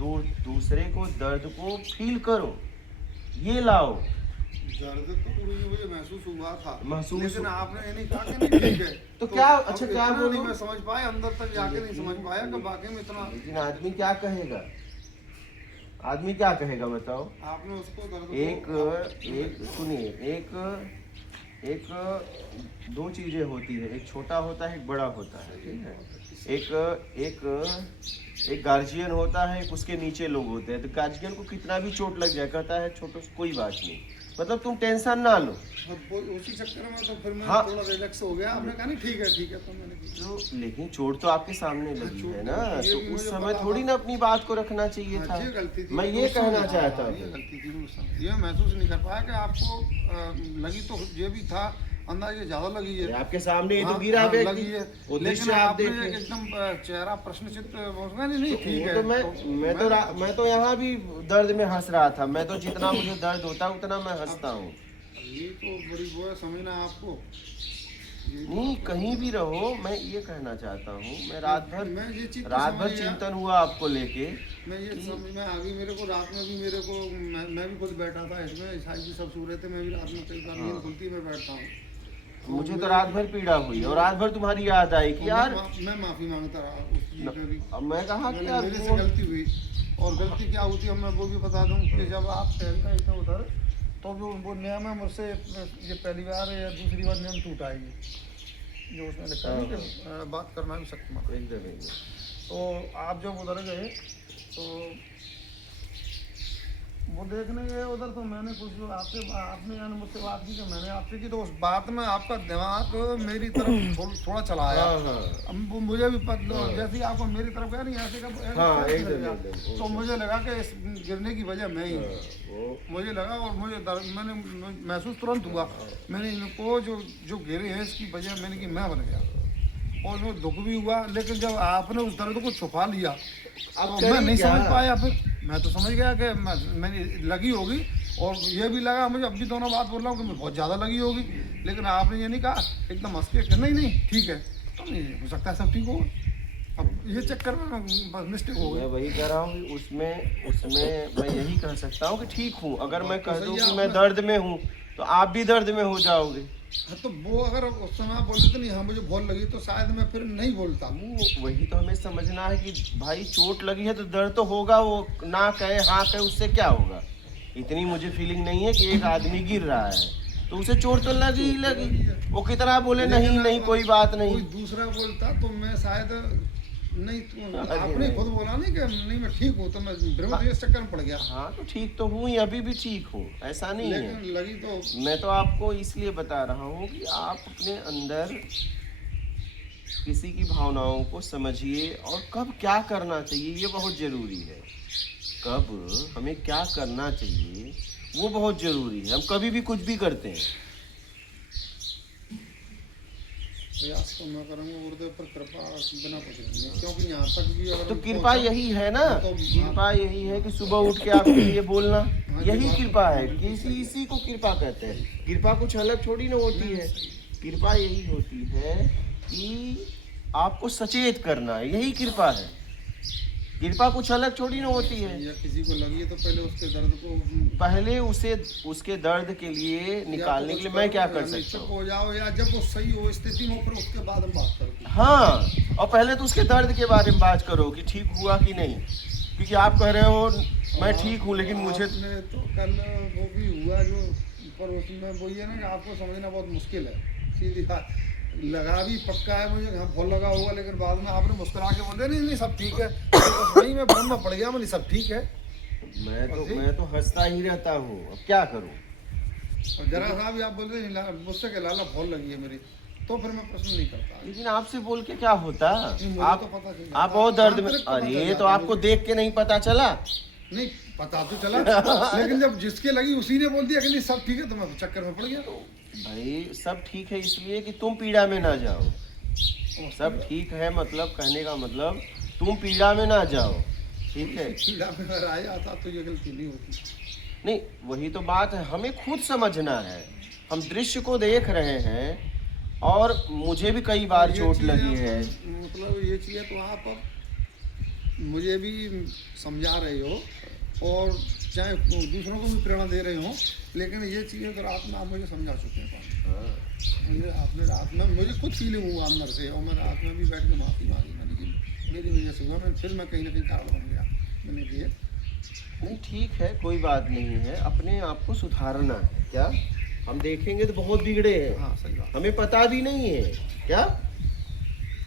दूसरे को दर्द को फील करो, ये लाओ। दर्द तो मुझे महसूस हुआ था, लेकिन हुआ। आपने ये नहीं कहा कि नहीं ठीक है। तो क्या अच्छा क्या इतना बोलूं? नहीं मैं समझ पाया, अंदर तक जाके नहीं समझ पाया कि वाकई में इतना। लेकिन आदमी क्या कहेगा, आदमी क्या कहेगा बताओ? आपने उसको दर्द एक सुनिए, एक दो चीजें होती है, एक छोटा होता है एक बड़ा होता है, ठीक है। एक गार्जियन होता है, एक उसके नीचे लोग होते हैं। तो गार्जियन को कितना भी चोट लग जाए कहता है छोटो कोई बात नहीं, मतलब तुम टेंशन ना लो। उसी चक्कर में तो फिर मैं हाँ। थोड़ा रिलैक्स हो गया। आपने कहा नहीं ठीक है तो मैंने तो लेकिन चोट तो आपके सामने लगी है ना, ये तो भी उस मुझे समय पता थोड़ी था। ना अपनी बात को रखना चाहिए था। ये गलती थी, मैं ये उस कहना समय चाहता ये हूँ। गलती थी उस समय। ये महसूस नहीं कर पाया कि आपको लगी तो ये भी था, अंदाजे ज्यादा लगी है। आपके सामने ही तो हाँ, गिरा हाँ, व्यक्ति, लगी है। वो लेकिन दृश्य आप आपने देखें। एकदम चेहरा प्रश्नचित्त नहीं ठीक है। तो मैं तो यहाँ भी दर्द में हंस रहा था। मैं तो जितना मुझे दर्द होता है उतना मैं हंसता हूँ। ये तो बड़ी वो है समझना आपको। नहीं, कहीं भी रहो, मैं ये कहना चाहता हूँ, मैं रात तो भर समझ गया। चिंतन हुआ आपको लेके। मैं ये समझ में आ गई मेरे को। रात में भी मेरे को मैं भी खुद बैठा था इसमें, ईसाई जी सब सो रहे थे, मैं भी रात में कई बार नींद खुलती है मैं बैठता हूँ। मुझे तो रात भर पीड़ा हुई और रात भर तुम्हारी याद आई कि यार मैं माफी मांगता रहा उस चीज पे भी। अब मैं कहा कि यार मेरे से गलती हुई। और गलती क्या होती है मैं वो भी बता दूं कि जब आप टहल रहे थे उधर, तो जो वो नियम है मुझसे ये पहली बार या दूसरी बार नियम टूटा है ये, जो उसमें लिखा है कि बात करना भी सख्त मत। एकदम। तो आप जब उधर गए तो वो देखने गए उधर, तो मैंने कुछ आपने यानी मुझसे बात की कि मैंने आपसे की, तो उस बात में आपका दिमाग मेरी तरफ थोड़ा चला आया। अब मुझे भी जैसे ही आपको मेरी तरफ गया नहीं ऐसे का तो मुझे लगा कि इस गिरने की वजह मैं ही हूँ। मुझे लगा और मैंने महसूस तुरंत हुआ, मैंने इनको जो गिरे हैं इसकी वजह मैंने की मैं बन गया। और वो दुख भी हुआ, लेकिन जब आपने उस दर्द को छुपा लिया तो मैं नहीं समझ पाया। फिर मैं तो समझ गया कि मैंने लगी होगी, और ये भी लगा मुझे, अब भी दोनों बात बोल रहा हूँ कि बहुत ज़्यादा लगी होगी। लेकिन आपने ये नहीं कहा एकदम हंस के नहीं ठीक है, तो नहीं हो सकता सब ठीक होगा। अब ये चक्कर में बस मिस्टेक हो गई। मैं वही कह रहा हूँ, उसमें मैं यही कह सकता हूँ कि ठीक हूँ। अगर मैं कह दूँ कि मैं दर्द में हूँ तो आप भी दर्द में हो जाओगे। हाँ, तो वो अगर उस समय आप बोलते नहीं हाँ मुझे बहुत लगी, तो शायद मैं फिर नहीं बोलता। वही तो हमें समझना है कि भाई चोट लगी है तो दर्द तो होगा, वो ना कहे हाँ कहे उससे क्या होगा। इतनी मुझे फीलिंग नहीं है कि एक आदमी गिर रहा है तो उसे चोट तो लगी ही लगी, वो कितना बोले नहीं कोई बात नहीं। कोई दूसरा बोलता तो मैं शायद नहीं, तो आपने खुद बोला नहीं कि नहीं मैं ठीक हूँ, तो मैं इस चक्कर में पड़ गया। हाँ तो ठीक तो हूँ, अभी भी ठीक हूँ, ऐसा नहीं है। लेकिन लगी तो मैं तो आपको इसलिए बता रहा हूँ कि आप अपने अंदर किसी की भावनाओं को समझिए और कब क्या करना चाहिए ये बहुत ज़रूरी है। कब हमें क्या करना चाहिए वो बहुत ज़रूरी है। हम कभी भी कुछ भी करते हैं। प्रयास तो मैं करूँगा गुरुदेव पर कृपा बिना कुछ नहीं, क्योंकि यहाँ तक भी अगर तो कृपा यही है ना, कृपा यही है कि सुबह उठ के आपके लिए बोलना, यही कृपा है। इसी को कृपा कहते हैं। कृपा कुछ अलग थोड़ी ना होती है। कृपा यही होती है कि आपको सचेत करना है, यही कृपा है। कृपा कुछ अलग थोड़ी ना होती है। या किसी को लगी है तो पहले उसके दर्द को उसके दर्द के लिए निकालने के लिए मैं क्या कर सकता हूँ। हो जाओ या जब वो सही हो स्थिति में फिर उसके बाद हम बात करो। हाँ, और पहले तो उसके दर्द के बारे में बात करो कि ठीक हुआ कि नहीं, क्योंकि आप कह रहे हो मैं ठीक हूँ लेकिन मुझे तो कल वो भी हुआ जो, पर उसमें वो ये ना कि आपको समझना बहुत मुश्किल है। सीधी बात लगा भी पक्का है मुझे, हाँ बहुत लगा हुआ, लेकिन बाद में आपने मुस्कुरा के बोले नहीं सब ठीक है। तो वही मैं भ्रम में पड़ गया, मैंने सब ठीक है। मैं तो हंसता ही रहता हूँ, अब क्या करूँ। और जरा सा भी आप बोल रहे मुझसे के लाला बहुत लगी है मेरी, तो फिर मैं प्रश्न नहीं करता। लेकिन आपसे बोल के क्या होता, आप तो पता चल आप बहुत दर्द में। अरे तो आपको देख के नहीं पता चला? नहीं पता तो चला, लेकिन जब जिसके लगी उसी ने बोल दिया कि नहीं सब ठीक है, तो मैं चक्कर में पड़ गया। भाई सब ठीक है इसलिए कि तुम पीड़ा में ना जाओ। सब ठीक है मतलब कहने का मतलब तुम पीड़ा में ना जाओ, ठीक है। पीड़ा में अगर आ जाता तो ये गलती नहीं होती। नहीं वही तो बात है, हमें खुद समझना है। हम दृश्य को देख रहे हैं और मुझे भी कई बार चोट लगी है। मतलब ये चीज़ तो आप मुझे भी समझा रहे हो और चाहे दूसरों को भी प्रेरणा दे रहे हो, लेकिन ये चीज़ें तो रात में आप मुझे समझा चुके हैं। मुझे आपने रात में मुझे खुद फीलिंग हुआ अंदर से, और मैं रात में भी बैठ के माफ़ी मांगी मैंने कि मेरी वजह से हुआ, मैं कहीं ना कहीं कारण बन गया मैंने किए। नहीं ठीक है, कोई बात नहीं है, अपने आप को सुधारना है। क्या हम देखेंगे तो बहुत बिगड़े हैं। हाँ सही बात। हमें पता भी नहीं है क्या,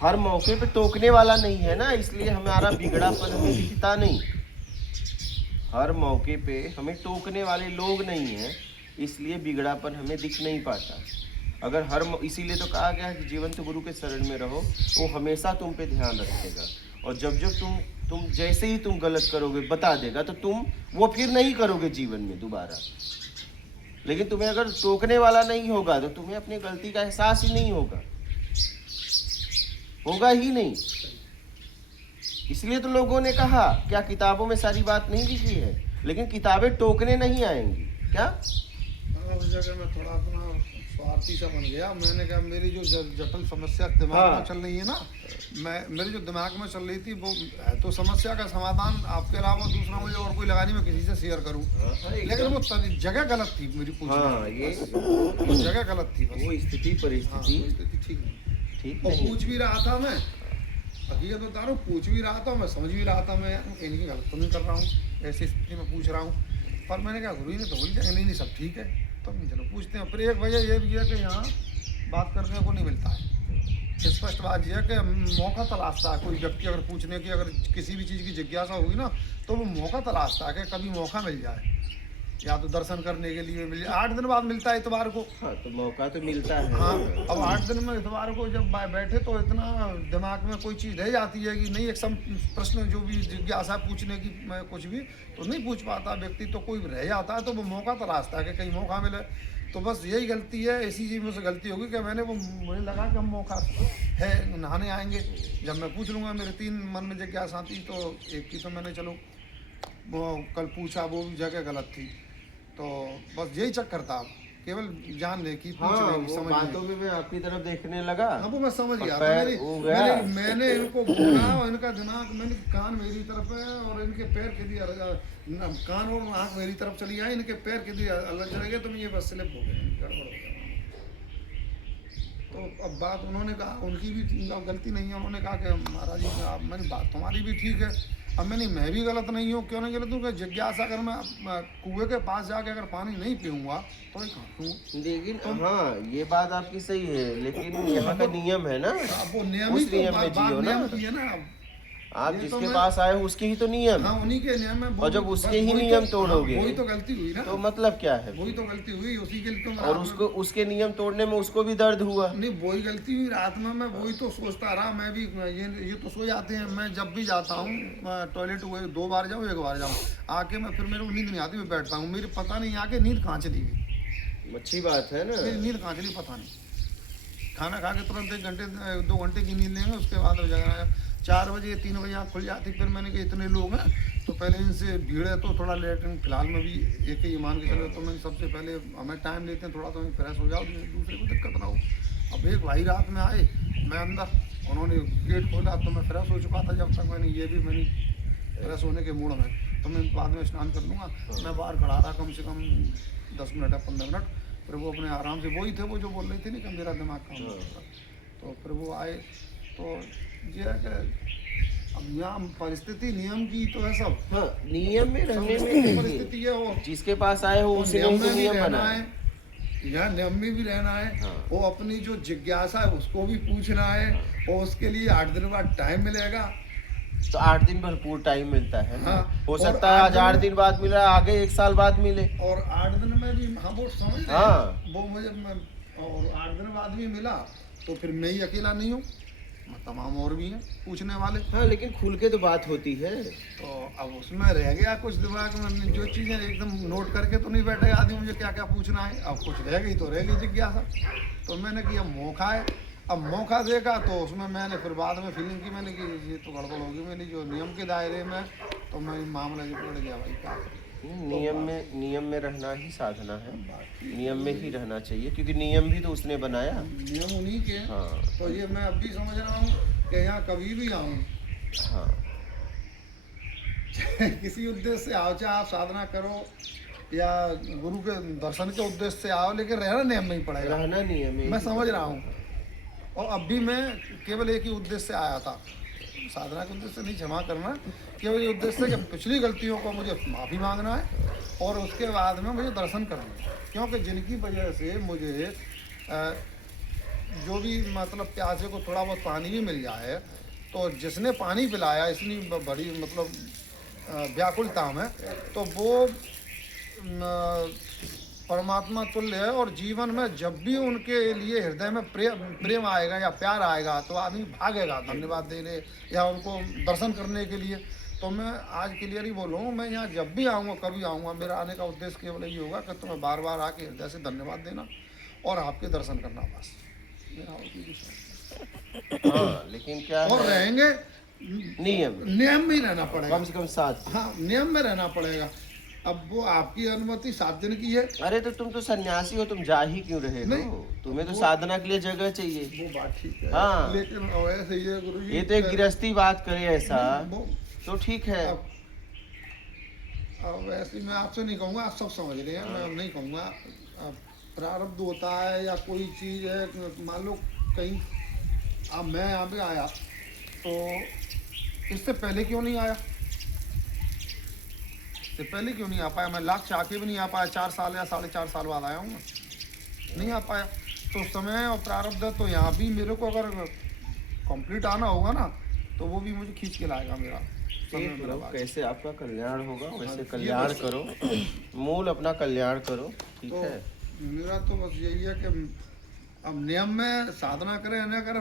हर मौके पे टोकने वाला नहीं है ना, इसलिए हमारा बिगड़ापन हमें दिखता नहीं। हर मौके पे हमें टोकने वाले लोग नहीं हैं, इसलिए बिगड़ापन हमें दिख नहीं पाता। अगर इसीलिए तो कहा गया है कि जीवंत गुरु के शरण में रहो, वो हमेशा तुम पे ध्यान रखेगा। और जब जब तुम जैसे ही तुम गलत करोगे बता देगा, तो तुम वो फिर नहीं करोगे जीवन में दोबारा। लेकिन तुम्हें अगर टोकने वाला नहीं होगा तो तुम्हें अपनी गलती का एहसास ही नहीं होगा ही नहीं। इसलिए तो लोगों ने कहा, क्या किताबों में सारी बात नहीं लिखी है, लेकिन किताबें टोकने नहीं आएंगी क्या। उस जगह में थोड़ा अपना स्वार्थी सा बन गया। मैंने कहा मेरी जो जटिल समस्या दिमाग में चल रही है ना, मेरी जो दिमाग में चल रही थी वो तो समस्या का समाधान आपके अलावा दूसरा मुझे और कोई लगा नहीं, मैं किसी से शेयर करूं। लेकिन वो जगह गलत थी मेरी पूछने की। वो जगह गलत थी, वो स्थिति परिस्थिति ठीक नहीं। पूछ भी रहा था मैं, हकीकत बता रहा हूँ, पूछ भी रहा था मैं, समझ भी रहा था मैं इनकी गलत तो नहीं कर रहा हूँ, ऐसी स्थिति में पूछ रहा हूँ। पर मैंने कहा गुरु जी ने तो बोल दिया नहीं सब ठीक है, तो नहीं चलो पूछते हैं। फिर एक वजह ये भी है कि यहाँ बात करने को नहीं मिलता है। स्पष्ट बात यह है कि मौका तलाशता है कोई व्यक्ति, अगर पूछने की अगर किसी भी चीज़ की जिज्ञासा होगी ना, तो वो मौका तलाशता है कि कभी मौका मिल जाए, या तो दर्शन करने के लिए मिल जाए। 8 दिन बाद मिलता है इतवार को। हाँ, तो मौका तो मिलता है। हाँ, अब 8 दिन में इतवार को जब बैठे तो इतना दिमाग में कोई चीज़ रह जाती है कि नहीं, एक प्रश्न जो भी जिज्ञासा पूछने की कुछ भी तो नहीं पूछ पाता व्यक्ति, तो कोई रह जाता है, तो वो मौका तलाशता है कि कहीं मौका मिले। तो बस यही गलती है, इसी चीज़ में से गलती होगी कि मुझे लगा कि हम मौका है नहाने आएंगे, जब मैं पूछ लूँगा। मेरे 3 मन में जिज्ञासा थी, तो एक की तो मैंने चलो वो कल पूछा, वो भी जगह गलत थी, तो बस यही चक्कर था, केवल जान ले की पूछ रही समझ बातों में मैं आपकी तरफ देखने लगा। हाँ वो मैं समझ गया। तो मैंने इनको बोला और इनका दिमाग मैंने कान मेरी तरफ है और इनके पैर के दिया, कान और आँख मेरी तरफ चली आई, इनके पैर के दिया अलग चले गए, तो मैं ये बस स्लिप हो गए, गड़बड़ हो गया। तो अब बात उन्होंने कहा, उनकी भी गलती नहीं है, उन्होंने कहा कि महाराज जी आप, मैंने बात तुम्हारी भी ठीक है, अब मैं भी गलत नहीं हूँ। क्यों नहीं गलत हूँ कि जिज्ञासा अगर मैं कुएं के पास जाके अगर पानी नहीं पीऊँगा तो मैं कहाँ पीऊँ। लेकिन तो, हाँ ये बात आपकी सही है, लेकिन यहाँ का नियम है ना, वो नियम ही तो नियम की है ना। आप जिसके पास आए हो उसके ही तो नियम। हाँ, उन्हीं के नियम है। और जब उसके ही नियम तोड़ोगे, वही तो गलती हुई ना। तो मतलब क्या है, वही तो गलती हुई, उसी के लिए। और उसको उसके नियम तोड़ने में उसको भी दर्द हुआ। नहीं, वही गलती हुई रात में, मैं वही तो सोचता रहा। मैं भी ये तो सो जाते हैं, मैं जब भी जाता हूँ टॉयलेट वही 2 बार जाऊँ 1 बार जाऊँ, आके मैं फिर मेरे को नींद नहीं आती, मैं बैठता हूँ, मेरी पता नहीं आके नींद कहाँ चली गई। अच्छी बात है ना, मेरी नींद कहाँ चली पता नहीं। खाना खा के तुरंत 1 घंटे 2 घंटे की नींद लेंगे, उसके बाद जगह 4 बजे 3 बजे आँख खुल जाती। फिर मैंने कहा इतने लोग हैं तो पहले इनसे भीड़ है तो थोड़ा लेट, फिलहाल में भी एक ही मान के चलो, तो मैं सबसे पहले हमें टाइम लेते हैं थोड़ा, तो फ्रेश हो जाओ, दूसरे को दिक्कत ना हो। अब एक भाई रात में आए, मैं अंदर, उन्होंने गेट खोला तो मैं फ्रेश हो चुका था, जब तक मैंने फ्रेश होने के मूड में, तो मैं बाद में स्नान कर लूँगा। मैं बाहर खड़ा रहा कम से कम 10 मिनट या 15 मिनट, फिर वो अपने आराम से, वही थे वो जो बोल रही थी नहीं कि मेरा दिमाग काम करता। तो फिर वो आए, तो ये है कि अब यहाँ परिस्थिति नियम की तो है सब। हाँ, नियम में रहने में परिस्थिति है, वो जिसके पास आए हो उसे नियम बना है, यहाँ नियम में भी रहना है। वो अपनी जो जिज्ञासा है उसको भी पूछना है, और उसके लिए 8 दिन बाद टाइम मिलेगा। तो 8 दिन भरपूर टाइम मिलता है। हाँ, हो सकता है आज 8 दिन बाद मिला, आगे 1 साल बाद मिले। और 8 दिन में भी हाँ वो समझ रहे हैं, वो मुझे और 8 दिन बाद भी मिला, तो फिर मैं ही अकेला नहीं हूँ, तमाम और भी हैं पूछने वाले। हाँ, लेकिन खुल के तो बात होती है। तो अब उसमें रह गया कुछ दिमाग में, जो चीज़ें एकदम नोट करके तो नहीं बैठे आदमी, मुझे क्या क्या पूछना है, अब कुछ रह गई तो रह गई जिज्ञासा। तो मैंने कि अब मौका है, अब मौका देखा, तो उसमें मैंने फिर बाद में फीलिंग की, मैंने कि ये तो गड़बड़ होगी मेरी जो नियम के दायरे में, तो मैं मामला जो पड़ गया भाई क्या करें। नियम में रहना ही साधना है, नियम में ही रहना चाहिए, क्योंकि नियम भी तो उसने बनाया, नियम उन्हीं के। हाँ, तो ये मैं अब भी समझ रहा हूँ कि यहाँ कभी भी आऊँ, हाँ, किसी उद्देश्य से आओ, चाहे आप साधना करो या गुरु के दर्शन के उद्देश्य से आओ, लेकिन रहना नियम में ही पड़ेगा। रहना नहीं है मैं समझ रहा हूँ। और अब भी मैं केवल एक ही उद्देश्य से आया था, साधना के उद्देश्य से नहीं, क्षमा करना, केवल ये उद्देश्य है कि पिछली गलतियों को मुझे माफ़ी मांगना है और उसके बाद में मुझे दर्शन करना है। क्योंकि जिनकी वजह से मुझे जो भी मतलब प्यासे को थोड़ा बहुत पानी भी मिल जाए, तो जिसने पानी पिलाया इतनी बड़ी मतलब व्याकुलता में, तो वो परमात्मा तुल्य है। और जीवन में जब भी उनके लिए हृदय में प्रेम आएगा या प्यार आएगा, तो आदमी भागेगा धन्यवाद देने या उनको दर्शन करने के लिए। तो मैं आज क्लियर ही बोल रहा हूँ, मैं यहाँ जब भी आऊँगा, कभी आऊँगा, मेरा आने का उद्देश्य केवल यही होगा कि तुम्हें बार बार आके हृदय से धन्यवाद देना और आपके दर्शन करना, बस मेरा और कोई विषय नहीं। हाँ, लेकिन क्या और है, रहेंगे नियम में ही रहना पड़ेगा, कम से कम 7। हाँ नियम में रहना पड़ेगा। अब वो आपकी अनुमति 7 दिन की है। अरे तो तुम तो सन्यासी हो, तुम जा ही क्यों रहे हो? तुम्हें तो साधना के लिए जगह चाहिए। वो बात ठीक है, हाँ। लेकिन वैसे ही है गुरु जी, ये तो एक गृहस्थी बात करे ऐसा वो तो ठीक है। अब वैसे मैं आपसे नहीं कहूँगा, आप सब समझ रहे हैं, मैं नहीं कहूँगा। अब प्रारब्ध होता है या कोई चीज़ है, मान लो कहीं अब मैं यहाँ पे आया, तो इससे पहले क्यों नहीं आया, इससे पहले क्यों नहीं आ पाया? मैं लाख चाह के भी नहीं आ पाया, 4 साल या 4.5 साल बाद आया हूँ, नहीं आ पाया। तो समय और प्रारब्ध है, तो यहाँ भी मेरे को अगर कंप्लीट आना होगा ना, तो वो भी मुझे खींच के लाएगा मेरा समय। मेरा बात कैसे आपका कल्याण होगा वैसे कल्याण करो, मूल अपना कल्याण करो, ठीक तो है। मेरा तो बस यही है कि अब नियम में साधना करें या न करें,